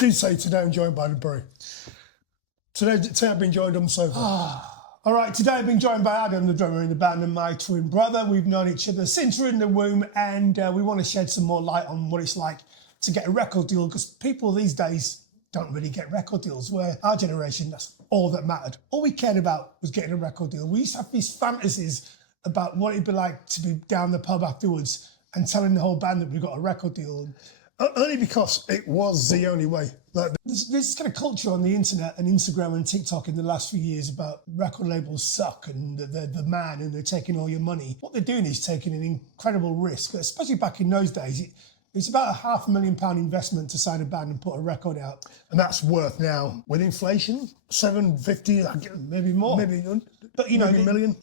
do say today I'm joined by the bro. Today I've been joined on the sofa. All right, today I've been joined by Adam, the drummer in the band, and my twin brother. We've known each other since we're in the womb, and we want to shed some more light on what it's like to get a record deal, because people these days don't really get record deals, where our generation, that's all that mattered. All we cared about was getting a record deal. We used to have these fantasies about what it'd be like to be down the pub afterwards and telling the whole band that we got a record deal. Only because it was the only way. Like, there's this kind of culture on the internet and Instagram and TikTok in the last few years about record labels suck and they're the man and they're taking all your money. What they're doing is taking an incredible risk, especially back in those days. It's about £500,000 investment to sign a band and put a record out. And that's worth now, with inflation, 750, maybe more. Maybe, but maybe a million.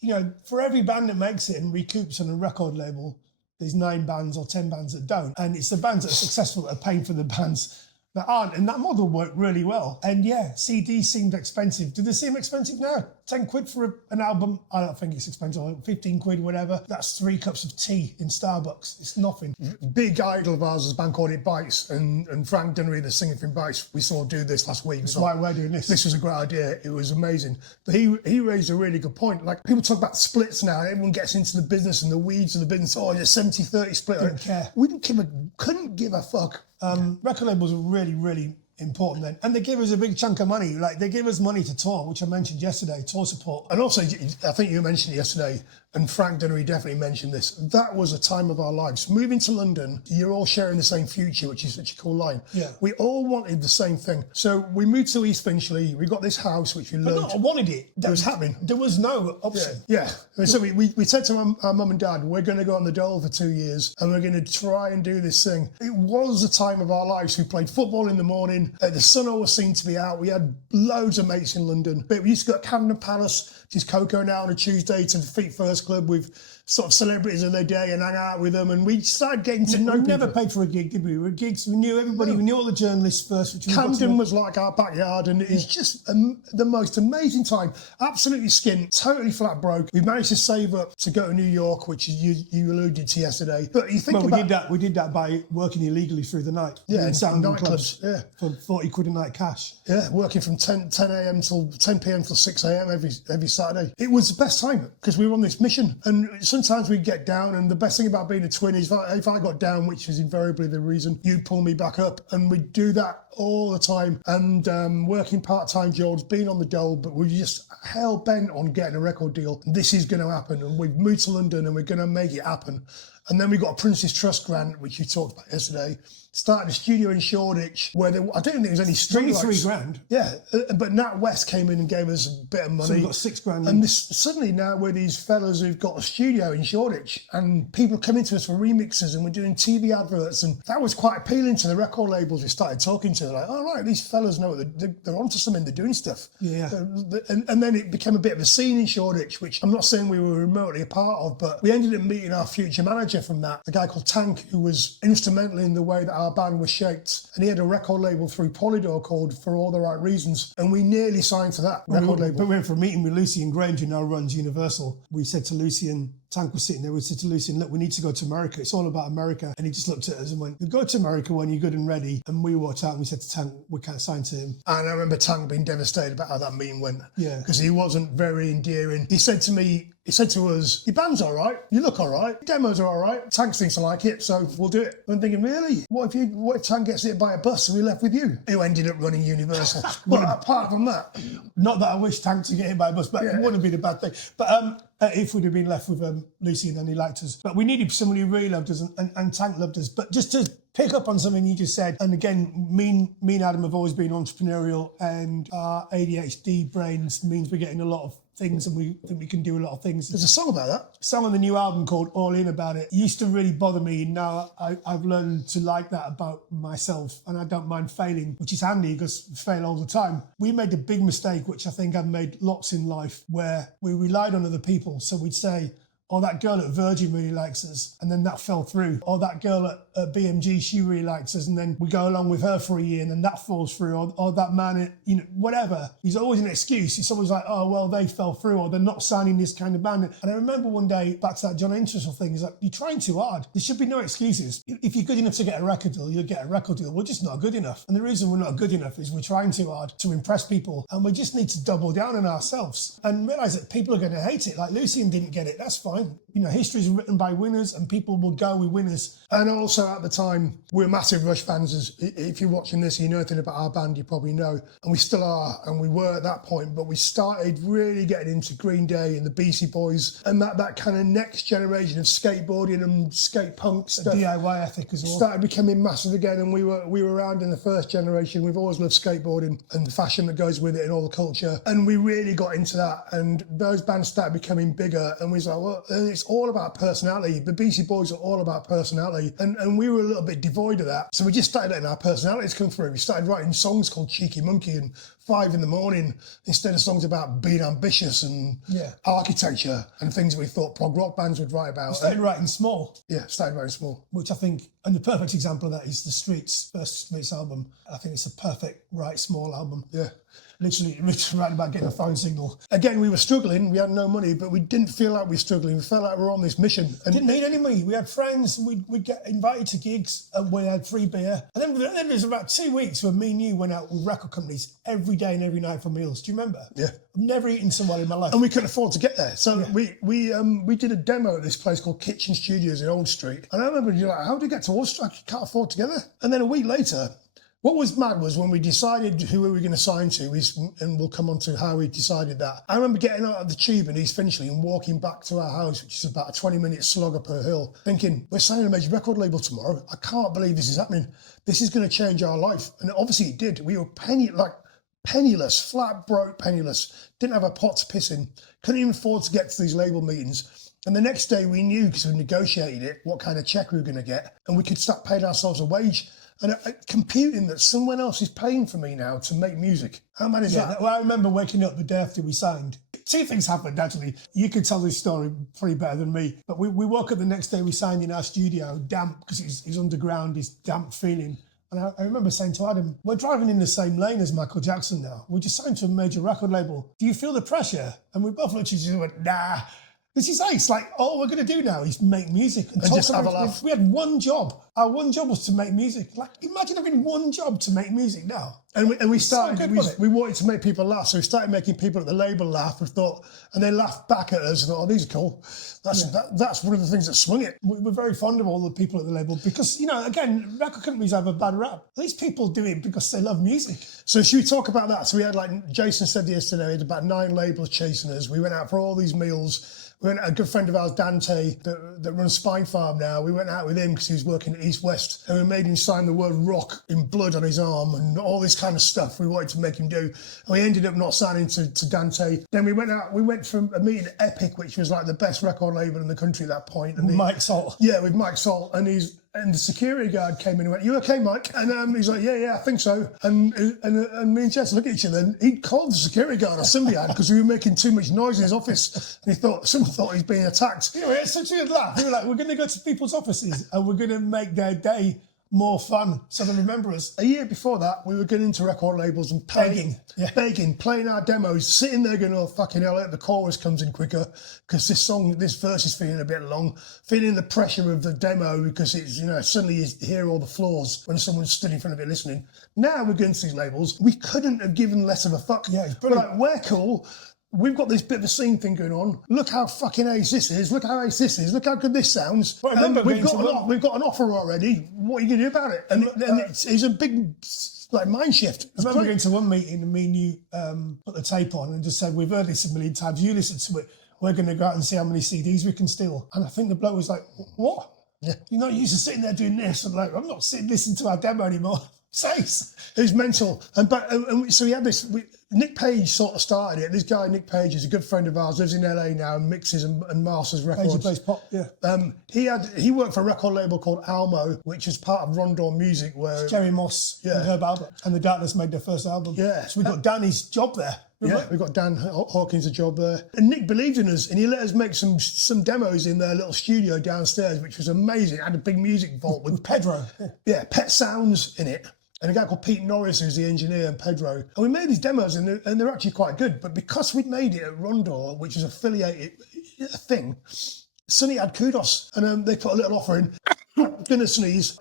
For every band that makes it and recoups on a record label, there's 9 bands or 10 bands that don't. And it's the bands that are successful that are paying for the bands that aren't. And that model worked really well. And yeah, CDs seemed expensive. Do they seem expensive now? 10 quid for an album? I don't think it's expensive. 15 quid, whatever. That's 3 cups of tea in Starbucks. It's nothing. Big idol of ours is a band called It Bites. And Frank Dunnery, the singer from Bites, we saw do this last week. That's why we're doing this. This was a great idea. It was amazing. But he raised a really good point. Like, people talk about splits now. Everyone gets into the business and the weeds of the business. Oh, it's a 70-30 split. Didn't care. We couldn't give a fuck. Record labels were really, really important then. And they gave us a big chunk of money. Like, they gave us money to tour, which I mentioned yesterday, tour support. And also, I think you mentioned it yesterday, and Frank Dunnery definitely mentioned this, that was a time of our lives. Moving to London, you're all sharing the same future, which is such a cool line. Yeah. We all wanted the same thing. So we moved to East Finchley, we got this house, which we loved. I wanted it. That was happening. There was no option. Yeah. So we said to our mum and dad, we're going to go on the dole for 2 years, and we're going to try and do this thing. It was a time of our lives. We played football in the morning. The sun always seemed to be out. We had loads of mates in London. But we used to go to Camden Palace, which is Coco now, on a Tuesday, to the Feet First Club with sort of celebrities of their day and hang out with them. And we started getting to know people. We never paid for a gig, did we? We were gigs. We knew everybody. We knew all the journalists first. Camden was like our backyard, and it's just the most amazing time. Absolutely skint, totally flat broke. We managed to save up to go to New York, which you alluded to yesterday. But you think we did that by working illegally through the night. Yeah, in nightclubs. Yeah, for 40 quid a night cash. Yeah, working from 10 a.m. till 10 p.m. till 6 a.m. every Saturday. It was the best time because we were on this mission, and sometimes we'd get down, and the best thing about being a twin is if I got down, which is invariably the reason, you'd pull me back up, and we'd do that all the time. And working part-time jobs, being on the dole, but we're just hell-bent on getting a record deal. This is going to happen, and we've moved to London, and we're going to make it happen. And then we got a Prince's Trust grant, which you talked about yesterday. Started a studio in Shoreditch where I don't think there was any street lights. £3,000. Yeah, but Nat West came in and gave us a bit of money. So we got £6,000. And suddenly now we're these fellas who've got a studio in Shoreditch, and people coming to us for remixes, and we're doing TV adverts, and that was quite appealing to the record labels we started talking to. Like, all right, these fellas know they're onto something, they're doing stuff. Yeah. And then it became a bit of a scene in Shoreditch, which I'm not saying we were remotely a part of, but we ended up meeting our future manager from that, a guy called Tank, who was instrumental in the way that our band was shaped. And he had a record label through Polydor called For All the Right Reasons, and we nearly signed to that record label. But we went for a meeting with Lucian Grange, who now runs Universal. We said to Lucian, Tank was sitting there, we said to Lucian, look, we need to go to America. It's all about America. And he just looked at us and went, go to America when you're good and ready. And we walked out and we said to Tank, we can't sign to him. And I remember Tank being devastated about how that meeting went. Yeah. Because he wasn't very endearing. He said to us, your band's all right, you look all right, demos are all right, Tank seems to like it, so we'll do it. I'm thinking, really? What if Tank gets hit by a bus and we left with you? Who ended up running Universal. But apart from that, not that I wish Tank to get hit by a bus, but it wouldn't have been a bad thing. But if we'd have been left with Lucy and then he liked us. But we needed somebody who really loved us, and Tank loved us. But just to pick up on something you just said, and again, me and Adam have always been entrepreneurial, and our ADHD brains means we're getting a lot of things, and we think we can do a lot of things. There's a song about that. A song on the new album called All In about it. It used to really bother me, and now I've learned to like that about myself, and I don't mind failing, which is handy because we fail all the time. We made a big mistake, which I think I've made lots in life, where we relied on other people. So we'd say, oh, that girl at Virgin really likes us, and then that fell through. Or that girl at BMG, she really likes us, and then we go along with her for a year, and then that falls through, or that man, whatever. There's always an excuse. It's always like, oh, well, they fell through, or they're not signing this kind of band. And I remember one day, back to that John Entwistle thing, is like, you're trying too hard. There should be no excuses. If you're good enough to get a record deal, you'll get a record deal. We're just not good enough. And the reason we're not good enough is we're trying too hard to impress people, and we just need to double down on ourselves and realise that people are going to hate it. Like Lucian didn't get it, that's fine. History is written by winners, and people will go with winners. And also at the time, we were massive Rush fans. If you're watching this, you know anything about our band, you probably know. And we still are, and we were at that point, but we started really getting into Green Day and the Beastie Boys, and that kind of next generation of skateboarding and skate punk stuff. DIY ethic as well. Started becoming massive again, and we were around in the first generation. We've always loved skateboarding and the fashion that goes with it and all the culture. And we really got into that, and those bands started becoming bigger, and we was like, well, and it's all about personality. The Beastie Boys are all about personality, and we were a little bit devoid of that. So we just started letting our personalities come through. We started writing songs called Cheeky Monkey and 5 in the Morning, instead of songs about being ambitious and architecture and things we thought prog rock bands would write about. Started writing small. Yeah, started writing small. Which I think, and the perfect example of that is The Streets, first Streets album. I think it's a perfect write small album. Yeah. Literally writing about getting a phone signal. Again, we were struggling, we had no money, but we didn't feel like we were struggling. We felt like we were on this mission. And didn't need any money. We had friends, we'd get invited to gigs, and we had free beer. And then there was about 2 weeks when me and you went out with record companies every day and every night for meals. Do you remember? Yeah. I've never eaten so well in my life. And we couldn't afford to get there. So we did a demo at this place called Kitchen Studios in Old Street. And I remember, you're like, how do you get to Old Street? You can't afford to get there. And then a week later, what was mad was when we decided who we were going to sign to, and we'll come on to how we decided that. I remember getting out of the tube in East Finchley and walking back to our house, which is about a 20-minute slog up a hill, thinking, we're signing a major record label tomorrow. I can't believe this is happening. This is going to change our life. And obviously it did. We were penniless, flat broke, penniless. Didn't have a pot to piss in. Couldn't even afford to get to these label meetings. And the next day we knew, because we negotiated it, what kind of check we were going to get. And we could start paying ourselves a wage. And computing that someone else is paying for me now to make music. How mad is that? Well, I remember waking up the day after we signed. 2 things happened, actually. You could tell this story pretty better than me. But we woke up the next day, we signed in our studio, damp, because it's underground, it's damp feeling. And I remember saying to Adam, we're driving in the same lane as Michael Jackson now. We just signed to a major record label. Do you feel the pressure? And we both looked at each other and went, nah. This is it's like, all we're going to do now is make music and just have a laugh. We had one job. Our one job was to make music. Like, imagine having one job to make music now. And we started, so good, we wanted to make people laugh. So we started making people at the label laugh and they laughed back at us and thought, oh, these are cool. That's one of the things that swung it. We're very fond of all the people at the label because, again, record companies have a bad rap. These people do it because they love music. So should we talk about that? So we had, like Jason said yesterday, we had about 9 labels chasing us. We went out for all these meals. We went out, a good friend of ours, Dante, that runs Spine Farm now. We went out with him because he was working at East West, and we made him sign the word rock in blood on his arm and all this kind of stuff we wanted to make him do. And we ended up not signing to Dante. Then we went from a meeting at Epic, which was like the best record label in the country at that point. And Mike Salt. Yeah, with Mike Salt. And the security guard came in and went, you okay, Mike? And he's like, yeah, I think so. And me and Jess looked at each other, and he called the security guard or somebody had because we were making too much noise in his office. And someone thought he was being attacked. Anyway, it's such a good laugh. We were like, we're going to go to people's offices and we're going to make their day more fun so they remember us. A year before that, we were getting into record labels and begging, playing our demos, sitting there going, oh, fucking hell, the chorus comes in quicker because this verse is feeling a bit long, feeling the pressure of the demo because it's, suddenly you hear all the flaws when someone's stood in front of it listening. Now we're going to these labels. We couldn't have given less of a fuck. Yeah, we're like, we're cool. We've got this bit of a scene thing going on. Look how fucking ace this is. Look how ace this is. Look how good this sounds. Well, we've got an offer already. What are you going to do about it? And it's a big mind shift. I remember going to one meeting and me and you put the tape on and just said, we've heard this a million times. You listen to it. We're going to go out and see how many CDs we can steal. And I think the bloke was like, what? Yeah. You're not used to sitting there doing this. I'm like, I'm not sitting listening to our demo anymore. It was mental. So we had this. Nick Page sort of started it. This guy, Nick Page, is a good friend of ours, lives in LA now and mixes and masters records. Page plays pop, yeah. He worked for a record label called Almo, which is part of Rondon Music, where Jerry Moss and Herb Albert and the Darkness made their first album. Yeah. So we got Danny's job there. Yeah, we got Dan Hawkins a job there. And Nick believed in us and he let us make some demos in their little studio downstairs, which was amazing. It had a big music vault with Pedro. Yeah, Pet Sounds in it. And a guy called Pete Norris, who's the engineer, and Pedro. And we made these demos and they're actually quite good. But because we'd made it at Rondon, which is affiliated thing, Sonny had kudos. And they put a little offer in. Gonna sneeze.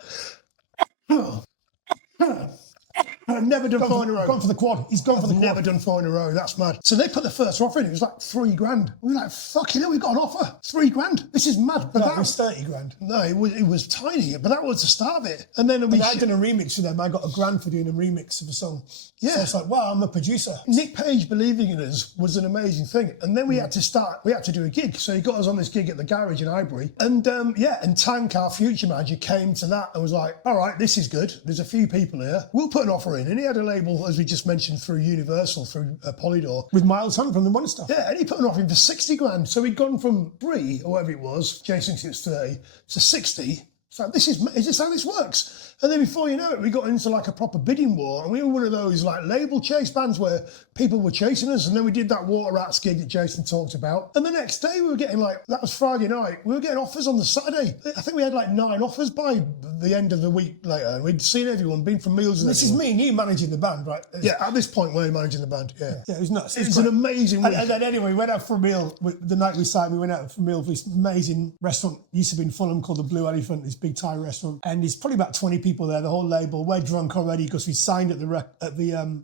I've never done 4 in a row. Gone for the quad. He's gone for the quad. Never done 4 in a row. That's mad. So they put the first offer in. It was like $3,000. We were like, fucking hell, we got an offer. $3,000. This is mad. But that was 30 grand. No, it was tiny. But that was the start of it. And then I did a remix for them. I got $1,000 for doing a remix of a song. Yeah. So it's like, wow, I'm a producer. Nick Page believing in us was an amazing thing. And then we had to do a gig. So he got us on this gig at the garage in Highbury. And and Tank, our future manager, came to that and was like, all right, this is good. There's a few people here. We'll put an offer in. And he had a label, as we just mentioned, through Universal, through Polydor. With Miles Hunt from the Money Stuff. Yeah, and he put an offer in for $60,000. So we'd gone from 3, or whatever it was, Jason thinks it's 30, to 60. So is this how this works? And then before you know it, we got into like a proper bidding war. And we were one of those like label chase bands where people were chasing us. And then we did that Water Rats gig that Jason talked about. And the next day we were getting that was Friday night. We were getting offers on the Saturday. I think we had like 9 offers by the end of the week later. And we'd seen everyone, been for meals. This is me and you managing the band, right? Yeah, at this point we're managing the band, yeah. Yeah, it was nuts. It was an amazing week. And then anyway, we went out for a meal. The night we signed, we went out for a meal for this amazing restaurant. Used to be in Fulham called the Blue Elephant, this big Thai restaurant. And there's probably about 20 people there, the whole label. We're drunk already because we signed at the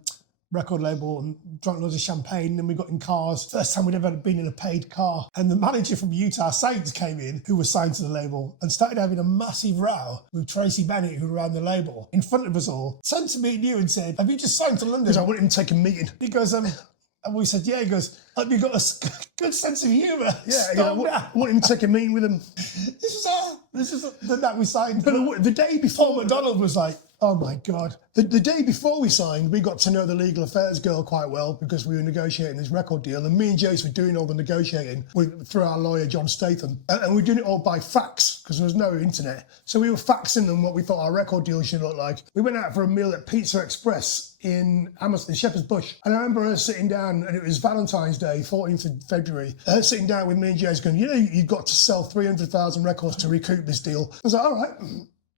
record label and drunk loads of champagne. And then we got in cars. First time we'd ever been in a paid car. And the manager from Utah Saints came in, who was signed to the label, and started having a massive row with Tracy Bennett, who ran the label, in front of us all. Turned to me and you and said, have you just signed to London? Because I wanted him to take a meeting. He goes, and we said, yeah. He goes, have you got a good sense of humour? Yeah, I want him to take a meeting with him. This is the night we signed. But the day before, Paul McDonald was like, oh my God. The day before we signed, we got to know the legal affairs girl quite well because we were negotiating this record deal. And me and Jace were doing all the negotiating through our lawyer, John Statham. And we were doing it all by fax because there was no internet. So we were faxing them what we thought our record deal should look like. We went out for a meal at Pizza Express in Shepherd's Bush. And I remember her sitting down, and it was Valentine's Day, 14th of February. Her sitting down with me and Jace going, you've got to sell 300,000 records to recoup this deal. I was like, all right,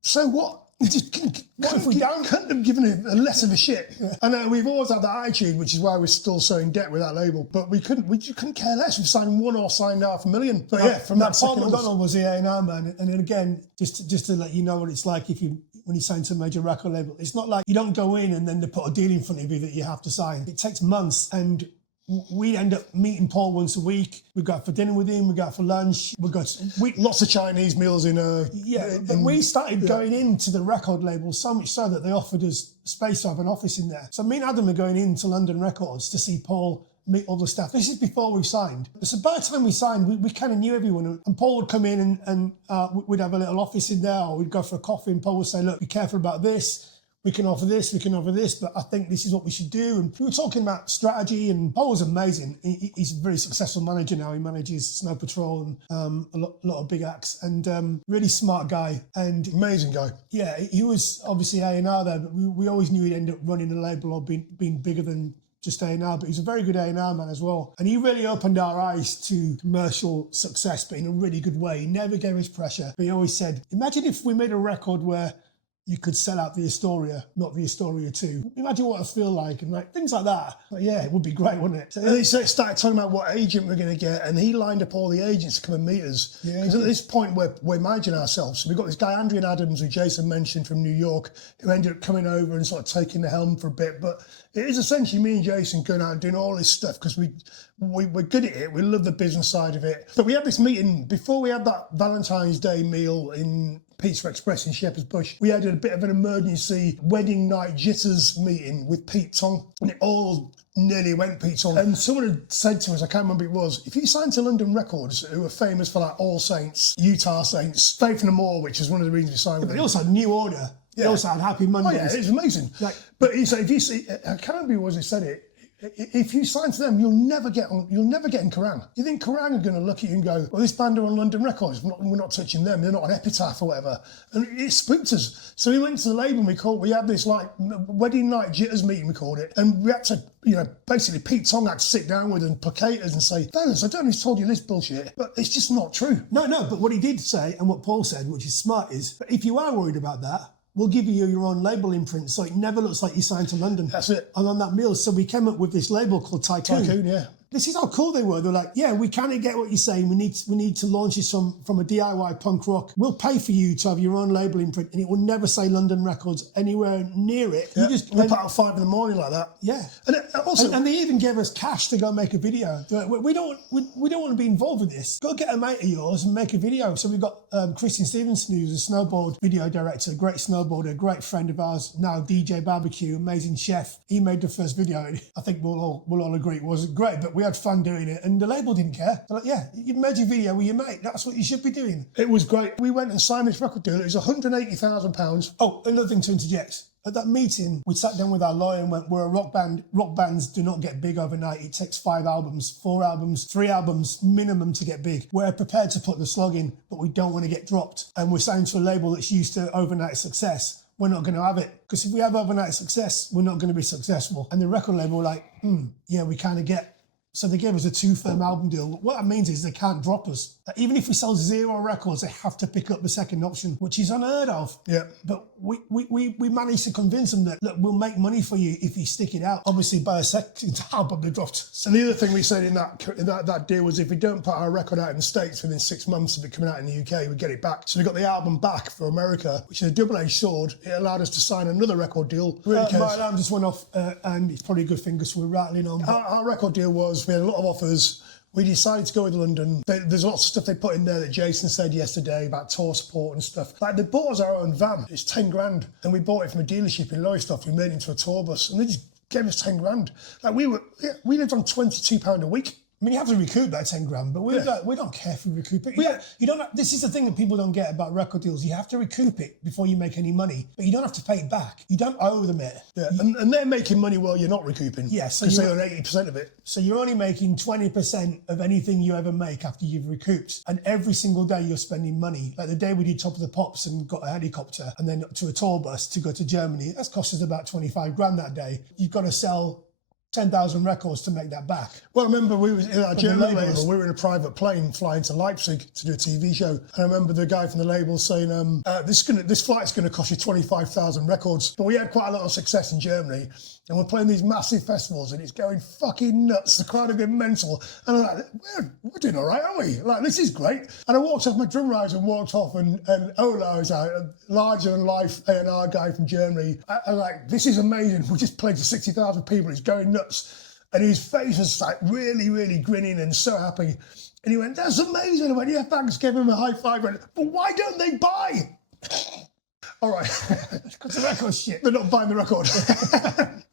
so what? Couldn't have given it less of a shit. Yeah. And we've always had that attitude, which is why we're still so in debt with that label. But we couldn't care less. We've signed 1 or signed $500,000. But yeah, from that Paul McDonald was the A&R man. And then again, just to let you know what it's like when you sign to a major record label. It's not like you don't go in and then they put a deal in front of you that you have to sign. It takes months, and we end up meeting Paul once a week. We go out for dinner with him. We go out for lunch. Lots of Chinese meals in a... Yeah, but we started going into the record label so much so that they offered us space to have an office in there. So me and Adam are going into London Records to see Paul meet all the staff. This is before we signed. So by the time we signed, we kind of knew everyone. And Paul would come in and we'd have a little office in there, or we'd go for a coffee and Paul would say, look, be careful about this. We can offer this, but I think this is what we should do. And we were talking about strategy, and Paul was amazing. He's a very successful manager now. He manages Snow Patrol and a lot of big acts, and really smart guy. And amazing guy. Yeah, he was obviously A&R there, but we always knew he'd end up running a label or being bigger than just A&R, but he's a very good A&R man as well. And he really opened our eyes to commercial success, but in a really good way. He never gave us pressure, but he always said, imagine if we made a record where you could sell out the Astoria, not the Astoria 2. Imagine what it'd feel like, and things like that. But yeah, it would be great, wouldn't it? So they started talking about what agent we're going to get, and he lined up all the agents to come and meet us. Because at this point, we're managing ourselves. So we've got this guy, Andrew Adams, who Jason mentioned from New York, who ended up coming over and sort of taking the helm for a bit. But it is essentially me and Jason going out and doing all this stuff because we're good at it. We love the business side of it. But we had this meeting before we had that Valentine's Day meal in Pizza Express in Shepherd's Bush. We had a bit of an emergency wedding night jitters meeting with Pete Tong, and it all nearly went Pete Tong. And someone had said to us, I can't remember who it was, if you signed to London Records, who are famous for All Saints, Utah Saints, Faith No More, which is one of the reasons we signed with them. But they also had New Order. They also had Happy Mondays. Oh yeah, it's amazing. But he said, if you see, I can't remember who it was who said it, if you sign to them, you'll never get in Kerrang. You think Kerrang are going to look at you and go, well, this band are on London Records, we're not touching them, they're not on Epitaph or whatever. And it spooked us. So we went to the label and we had this like wedding night jitters meeting, we called it, and we had to, basically Pete Tong had to sit down with and placate us and say, fellas, I don't know who's told you this bullshit, but it's just not true. No, but what he did say, and what Paul said, which is smart, is if you are worried about that, we'll give you your own label imprint, so it never looks like you signed to London. That's it. And on that meal, so we came up with this label called Tycoon. Tycoon, yeah. This is how cool they were. They're like, yeah, we kind of get what you're saying. We need to launch this from a DIY punk rock. We'll pay for you to have your own label imprint, and it will never say London Records anywhere near it. Yeah. We'll put out 5 in the morning like that. Yeah. And they even gave us cash to go make a video. Like, we don't want to be involved with this. Go get a mate of yours and make a video. So we've got Christian Stevenson, who's a snowboard video director, a great snowboarder, great friend of ours, now DJ Barbecue, amazing chef. He made the first video. I think we'll all agree it wasn't great, but we had fun doing it. And the label didn't care. They're like, yeah, you made your video with your mate. That's what you should be doing. It was great. We went and signed this record deal. It was £180,000. Oh, another thing to interject. At that meeting, we sat down with our lawyer and went, we're a rock band. Rock bands do not get big overnight. It takes 5 albums, 4 albums, 3 albums minimum to get big. We're prepared to put the slog in, but we don't want to get dropped. And we're signed to a label that's used to overnight success. We're not going to have it. Because if we have overnight success, we're not going to be successful. And the record label were like, yeah, we kind of get. So they gave us a 2-firm album deal. What that means is they can't drop us. Even if we sell 0 records, they have to pick up the second option, which is unheard of. Yeah. But we managed to convince them that, look, we'll make money for you if you stick it out. Obviously, by a second album, they dropped. So the other thing we said in that deal was if we don't put our record out in the States within 6 months of it coming out in the UK, we get it back. So we got the album back for America, which is a double-edged sword. It allowed us to sign another record deal. My alarm just went off, and it's probably a good thing because we're rattling on. Our record deal was, we had a lot of offers. We decided to go with London. There's lots of stuff they put in there that Jason said yesterday about tour support and stuff. Like, they bought us our own van. It's 10 grand. And we bought it from a dealership in Lowestoft. We made it into a tour bus. And they just gave us 10 grand. Like, we lived on £22 a week. I mean, you have to recoup that 10 grand, but we don't care if we recoup it. You don't. This is the thing that people don't get about record deals. You have to recoup it before you make any money, but you don't have to pay it back. You don't owe them it. Yeah, and they're making money while you're not recouping. Yeah, so because they own 80% of it. So you're only making 20% of anything you ever make after you've recouped. And every single day you're spending money. Like the day we did Top of the Pops and got a helicopter and then to a tour bus to go to Germany, that's cost us about 25 grand that day. You've got to sell 10,000 records to make that back. Well, I remember we were in our German label, we were in a private plane flying to Leipzig to do a TV show. And I remember the guy from the label saying, this flight's going to cost you 25,000 records. But we had quite a lot of success in Germany. And we're playing these massive festivals and it's going fucking nuts. The crowd have been mental. And I'm like, we're doing all right, aren't we? Like, this is great. And I walked off my drum riser and walked off and Ola was out, a larger-than-life A&R guy from Germany. I'm like, this is amazing. We just played to 60,000 people. It's going nuts. And his face was like really, really grinning and so happy. And he went, that's amazing. I went, yeah, thanks. Gave him a high five. Went, but why don't they buy? All right. Because the record's shit. They're not buying the record.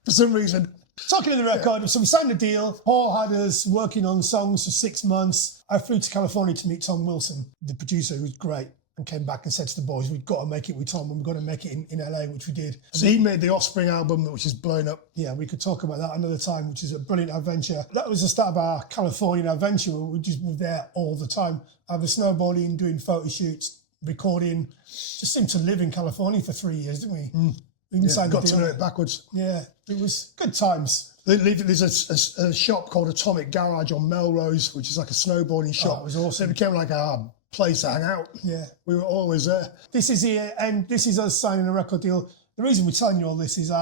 For some reason. Talking of the record, so we signed a deal. Paul had us working on songs for 6 months. I flew to California to meet Tom Wilson, the producer, who was great, and came back and said to the boys, we've got to make it with Tom and we've got to make it in LA, which we did. So he made the Offspring album, which is blown up. Yeah, we could talk about that another time, which is a brilliant adventure. That was the start of our Californian adventure. We just were there all the time. Either snowboarding, doing photo shoots, recording. Just seemed to live in California for 3 years, didn't we? We got to know it backwards. Yeah, it was good times. There's a shop called Atomic Garage on Melrose, which is like a snowboarding shop. Oh, it was awesome. It became like a place to hang out. Yeah. We were always there. This is here, and this is us signing a record deal. The reason we're telling you all this is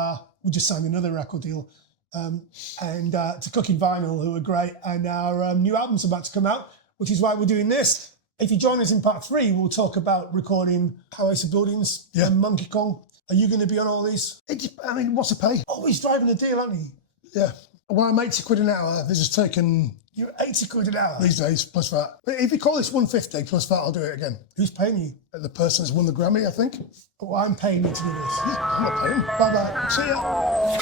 we just signed another record deal. To Cooking Vinyl, who are great, and our new album's about to come out, which is why we're doing this. If you join us in part 3, we'll talk about recording Highways to Buildings and Monkey Kong. Are you going to be on all these? What's the pay? Always driving a deal, aren't you? Yeah. Well, I'm 80 quid an hour. This has taken... You're 80 quid an hour? These days, plus that. If you call this 150 plus that, I'll do it again. Who's paying you? The person that's won the Grammy, I think. Oh, I'm paying you to do this. I'm not paying. Bye-bye. See ya.